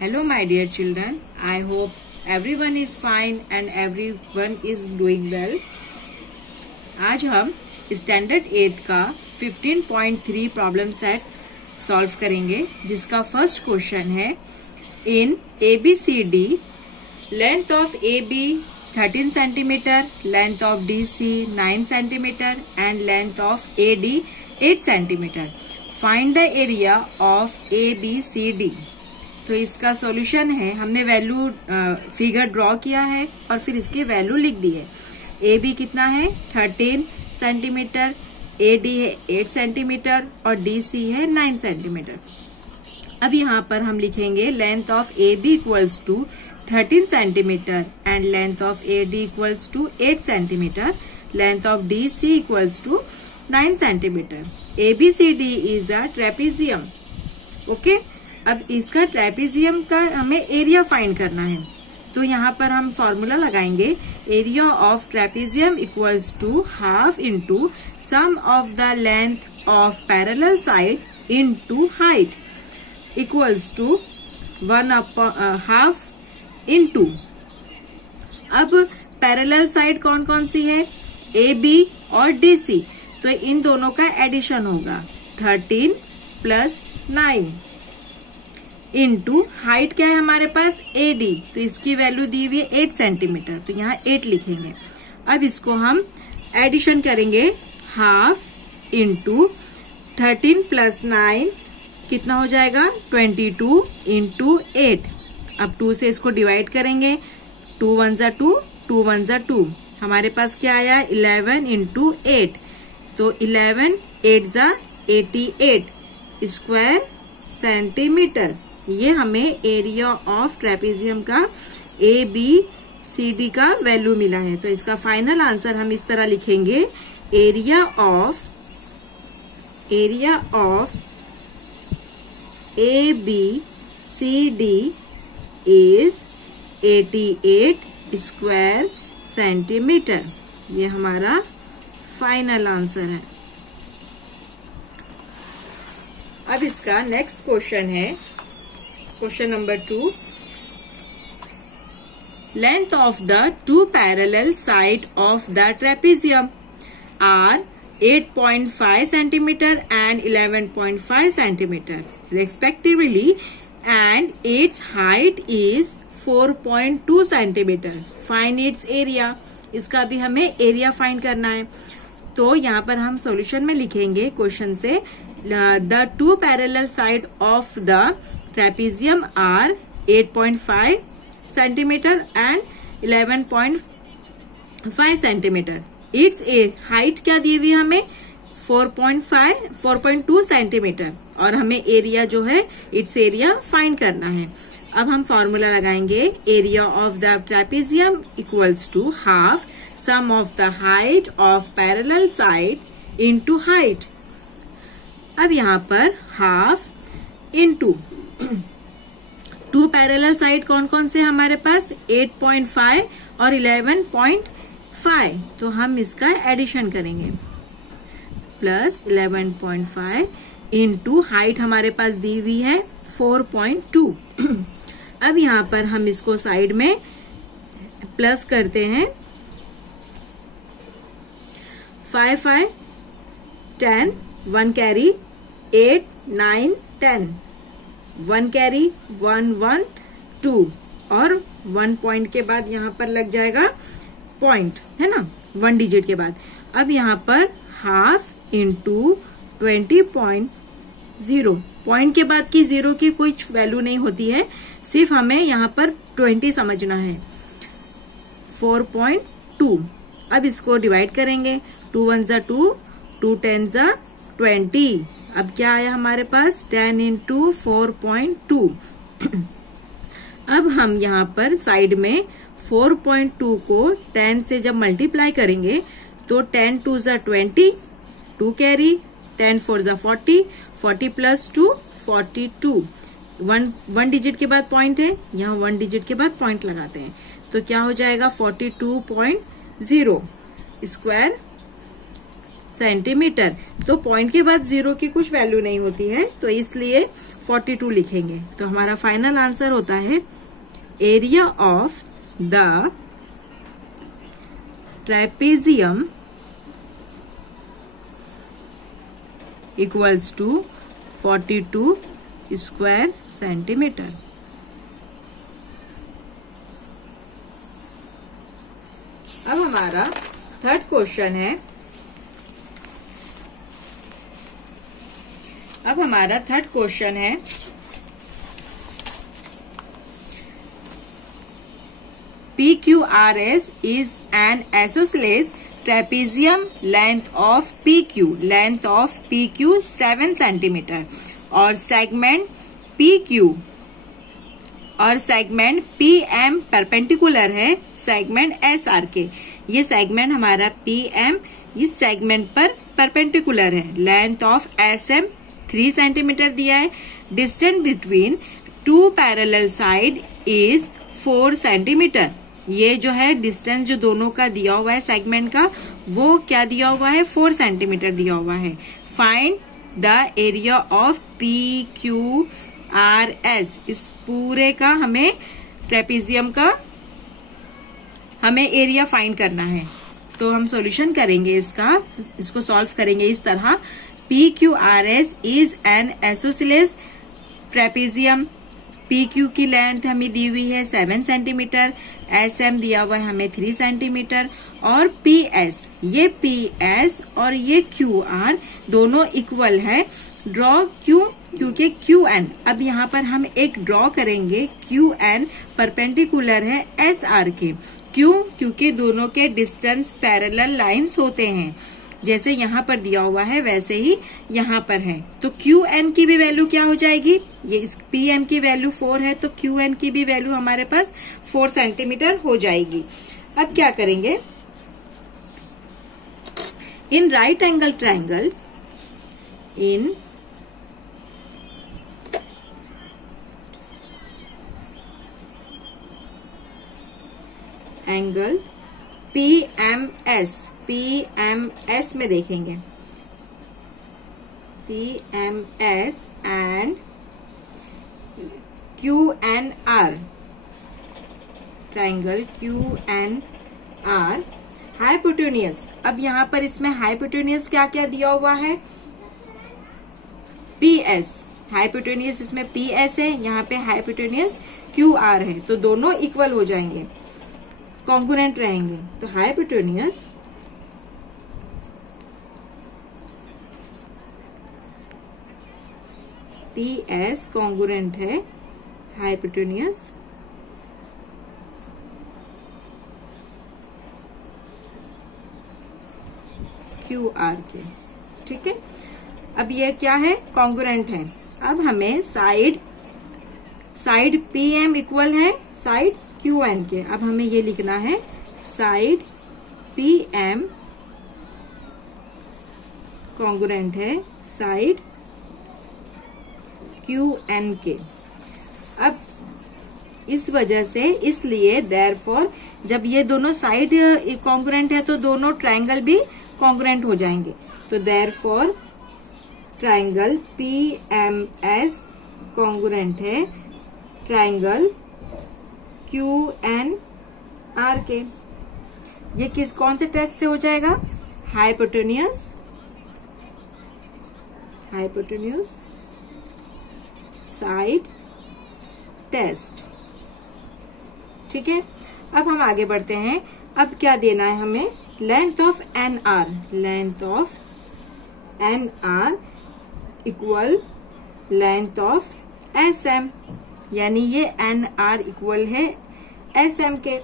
Hello my dear children, I hope everyone is fine and everyone is doing well. आज हम standard 8 का 15.3 problem set solve करेंगे, जिसका first question है इन ABCD length of AB 13 centimetre, length of DC 9 centimetre and length of AD 8 centimetre. Find the area of ABCD. तो इसका solution है, हमने वैल्यू फिगर ड्रॉ किया है और फिर इसके वैल्यू लिख दी है. AB कितना है 13 सेंटीमीटर, AD है 8 सेंटीमीटर और DC है 9 सेंटीमीटर. अब यहाँ पर हम लिखेंगे length of AB equals to 13 centimetre and length of AD equals to 8 centimetre, length of DC equals to 9 centimetre. ABCD is a trapezium. Okay, अब इसका ट्रेपेजियम का हमें एरिया फाइंड करना है. तो यहाँ पर हम फॉर्मूला लगाएंगे, area of trapezium equals to half into sum of the length of parallel side into height equals to 1/2 into. अब पैरेलल साइड कौन कौन सी है, AB और DC. तो इन दोनों का एडिशन होगा 13 प्लस 9 इंटू हाइट क्या है हमारे पास AD. तो इसकी वैल्यू दी हुई है 8 सेंटीमीटर, तो यहाँ 8 लिखेंगे. अब इसको हम एडिशन करेंगे, हाफ इंटू 13 प्लस 9 कितना हो जाएगा 22 इंटू 8. अब 2 से इसको डिवाइड करेंगे, 2 1 जा 2, 2 1 जा 2. हमारे पास क्या आया 11 इंटू 8. तो 11 8 जा 88 स्क्वायर सेंटीमीटर. ये हमें एरिया ऑफ ट्रेपेजियम का ABCD का वैल्यू मिला है. तो इसका फाइनल आंसर हम इस तरह लिखेंगे, area of ABCD is 88 square centimetre. ये हमारा फाइनल आंसर है. अब इसका नेक्स्ट क्वेश्चन है, question number 2. Length of the two parallel side of the trapezium are 8.5 centimetre and 11.5 centimetre respectively and its height is 4.2 centimetre. Find its area. इसका भी हमें area find करना है. तो यहाँ पर हम सॉल्यूशन में लिखेंगे क्वेश्चन से, the two parallel side of the trapezium are 8.5 centimetre and 11.5 centimetre. Its height क्या दी हुई हमें 4.2 सेंटीमीटर और हमें एरिया जो है इट्स एरिया फाइंड करना है. अब हम फॉर्मूला लगाएंगे, area of the trapezium equals to half sum of the height of parallel side into height. अब यहाँ पर half into two parallel side कौन कौन से हमारे पास 8.5 और 11.5. तो हम इसका एडिशन करेंगे, प्लस 11.5 इंटू हाइट हमारे पास दी हुई है 4.2. अब यहाँ पर हम इसको साइड में प्लस करते हैं, 5 5 10 1 कैरी 8 9 10 1 कैरी 1 1 2 और 1 पॉइंट के बाद यहाँ पर लग जाएगा पॉइंट, है ना, 1 डिजिट के बाद. अब यहाँ पर हाफ इंटू 20.0. पॉइंट के बाद की 0 की कोई वैल्यू नहीं होती है, सिर्फ हमें यहाँ पर 20 समझना है. 4.2. अब इसको डिवाइड करेंगे, 2 1 जा 2, 2 10 जा 20. अब क्या आया हमारे पास 10 इंटू 4.2. अब हम यहाँ पर साइड में 4.2 को 10 से जब मल्टीप्लाई करेंगे तो 10 2 जा 20, 2 कैरी 10 4 जा 40, 40 प्लस 2 42. 1 डिजिट के बाद पॉइंट है, यहाँ 1 डिजिट के बाद पॉइंट लगाते हैं. तो क्या हो जाएगा 42.0 स्क्वायर सेंटीमीटर। तो पॉइंट के बाद 0 की कुछ वैल्यू नहीं होती है, तो इसलिए 42 लिखेंगे। तो हमारा फाइनल आंसर होता है area of the trapezium equals to 42 square centimetre. अब हमारा थर्ड क्वेश्चन है, PQRS is an isosceles trapezium, length of PQ 7 centimetre और सेगमेंट PM परपेंडिकुलर है सेगमेंट SR के। ये सेगमेंट हमारा PM इस सेगमेंट पर परपेंडिकुलर है। लेंथ ऑफ SM 3 सेंटीमीटर दिया है। Distance between 2 parallel side is 4 centimetre. ये जो है डिस्टेंस जो दोनों का दिया हुआ है सेगमेंट का, वो क्या दिया हुआ है, 4 सेंटीमीटर दिया हुआ है। Find the area of PQRS। इस पूरे का हमें ट्रेपेजियम का हमें एरिया फाइंड करना है। तो हम सॉल्यूशन करेंगे इसको सॉल्व करेंगे इस तरह। PQRS is an isosceles trapezium. PQ की लेंथ हमें दी हुई है 7 सेंटीमीटर, SM दिया हुआ है हमें 3 सेंटीमीटर और PS, ये PS और ये QR दोनों इक्वल है। ड्रॉ क्योंकि QN, अब यहाँ पर हम एक ड्रॉ करेंगे। QN परपेंडिकुलर है SR के। क्यों? क्योंकि दोनों के डिस्टेंस पैरेलल लाइंस होते हैं। जैसे यहाँ पर दिया हुआ है वैसे ही यहाँ पर है। तो QN की भी वैल्यू क्या हो जाएगी, ये इस PM की वैल्यू 4 है, तो QN की भी वैल्यू हमारे पास 4 सेंटीमीटर हो जाएगी। अब क्या करेंगे, in right angle triangle, in angle PMS में देखेंगे, PMS and QNR, triangle QNR hypotenuse. अब यहाँ पर इसमें हाइपोटेन्यूज क्या क्या दिया हुआ है, PS, हाइपोटेन्यूज इसमें PS है, यहाँ पे हाइपोटेन्यूज QR है, तो दोनों इक्वल हो जाएंगे, कॉन्ग्रुएंट रहेंगे। तो हाइपोटेन्यूज PS कॉन्ग्रुएंट है हाइपोटेन्यूज QR के। ठीक है, अब ये क्या है, कॉन्ग्रुएंट है। अब हमें साइड PM इक्वल है साइड QN के। अब हमें ये लिखना है साइड PM कॉन्ग्रुएंट है साइड QN के। अब इस वजह से, इसलिए देयरफॉर जब ये दोनों साइड कॉन्ग्रुएंट है तो दोनों ट्रायंगल भी कॉन्ग्रुएंट हो जाएंगे। तो देयरफॉर ट्रायंगल PMS कॉन्ग्रुएंट है ट्रायंगल QNR के। ये कौन से टेस्ट से हो जाएगा, हाइपोटेन्यूज साइड टेस्ट। ठीक है, अब हम आगे बढ़ते हैं। अब क्या देना है हमें, length of NR equal length of SM, यानी ये NR इक्वल है SM के।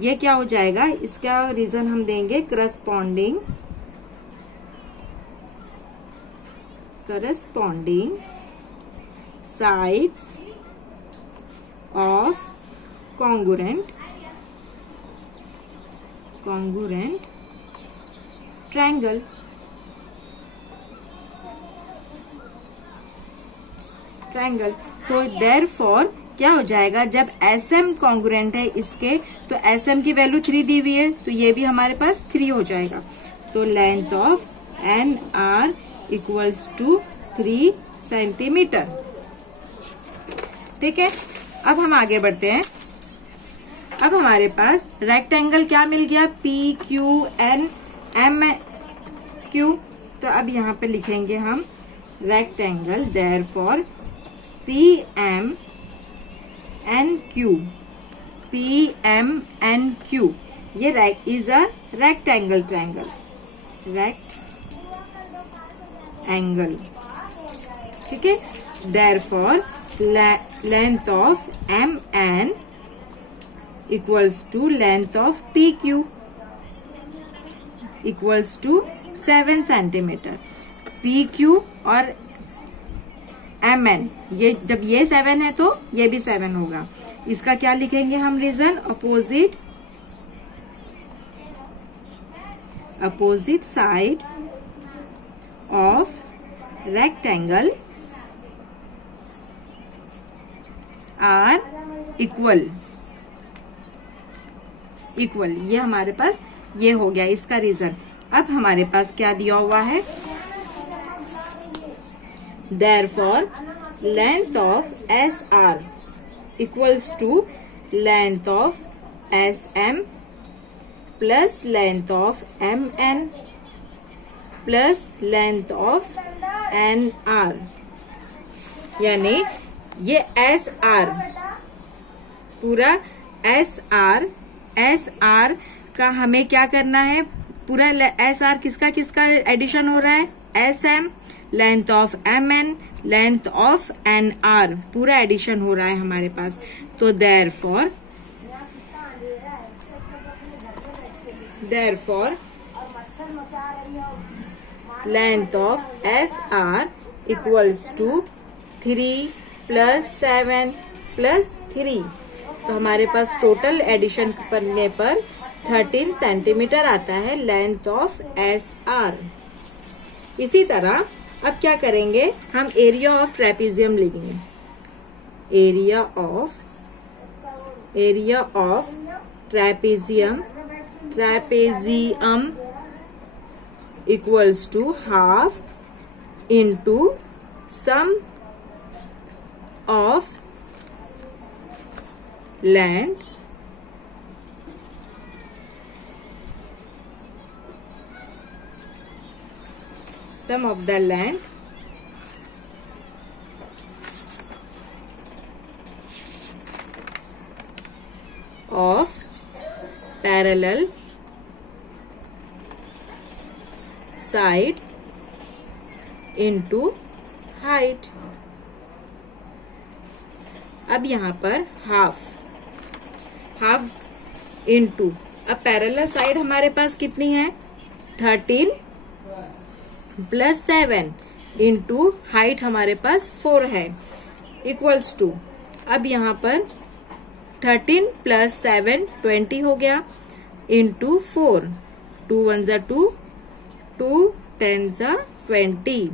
ये क्या हो जाएगा, इसका रीजन हम देंगे corresponding sides of congruent triangle. तो देयरफॉर क्या हो जाएगा, जब SM कॉन्ग्रुएंट है इसके, तो SM की वैल्यू 3 दी हुई है, तो ये भी हमारे पास 3 हो जाएगा। तो length of NR equals to 3 centimetre. ठीक है, अब हम आगे बढ़ते हैं। अब हमारे पास रेक्टेंगल क्या मिल गया, PQNMQ। तो अब यहाँ पे लिखेंगे हम रेक्टेंगल, देयरफॉर PMNQ ये is a rectangle triangle, rectangle. ठीक है, therefore length of MN equals to length of PQ equals to 7 centimetre. PQ और MN, ये जब ये 7 है तो ये भी 7 होगा। इसका क्या लिखेंगे हम reason, opposite side of rectangle are equal. ये हमारे पास ये हो गया इसका रीजन। अब हमारे पास क्या दिया हुआ है, therefore length of SR equals to length of SM plus length of MN plus length of NR। यानी ये SR पूरा SR का हमें क्या करना है, पूरा SR किसका एडिशन हो रहा है, SM, length of MN, length of NR, पूरा एडिशन हो रहा है हमारे पास। तो therefore length of SR equals to 3 plus 7 plus 3। तो हमारे पास टोटल एडिशन करने पर 13 सेंटीमीटर आता है लेंथ ऑफ SR। इसी तरह अब क्या करेंगे, हम एरिया ऑफ ट्रेपेजियम लेंगे। Area of trapezium equals to half into sum of length sum of the length of parallel side into height। अब यहाँ पर हाफ इंटू, अब पैरेलल साइड हमारे पास कितनी है, 13 प्लस 7 इंटू हाइट हमारे पास 4 है इक्वल्स टू, अब यहाँ पर 13 प्लस 7 20 हो गया इंटू 4, 2 1 जा 2, 2 10 जा 20,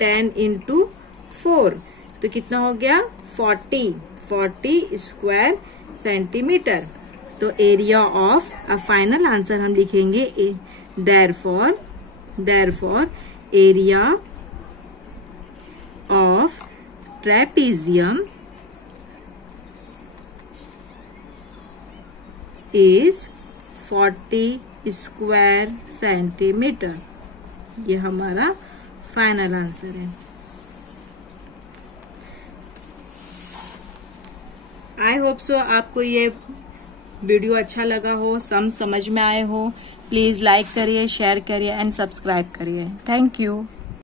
10 इंटू 4 तो कितना हो गया 40 स्क्वायर सेंटीमीटर। तो एरिया ऑफ, अब फाइनल आंसर हम लिखेंगे therefore area of trapezium is 40 square centimetre. ये हमारा फाइनल आंसर है। आई होप सो आपको ये वीडियो अच्छा लगा हो, समझ में आए हो। प्लीज लाइक करिए, शेयर करिए एंड सब्सक्राइब करिए। Thank you.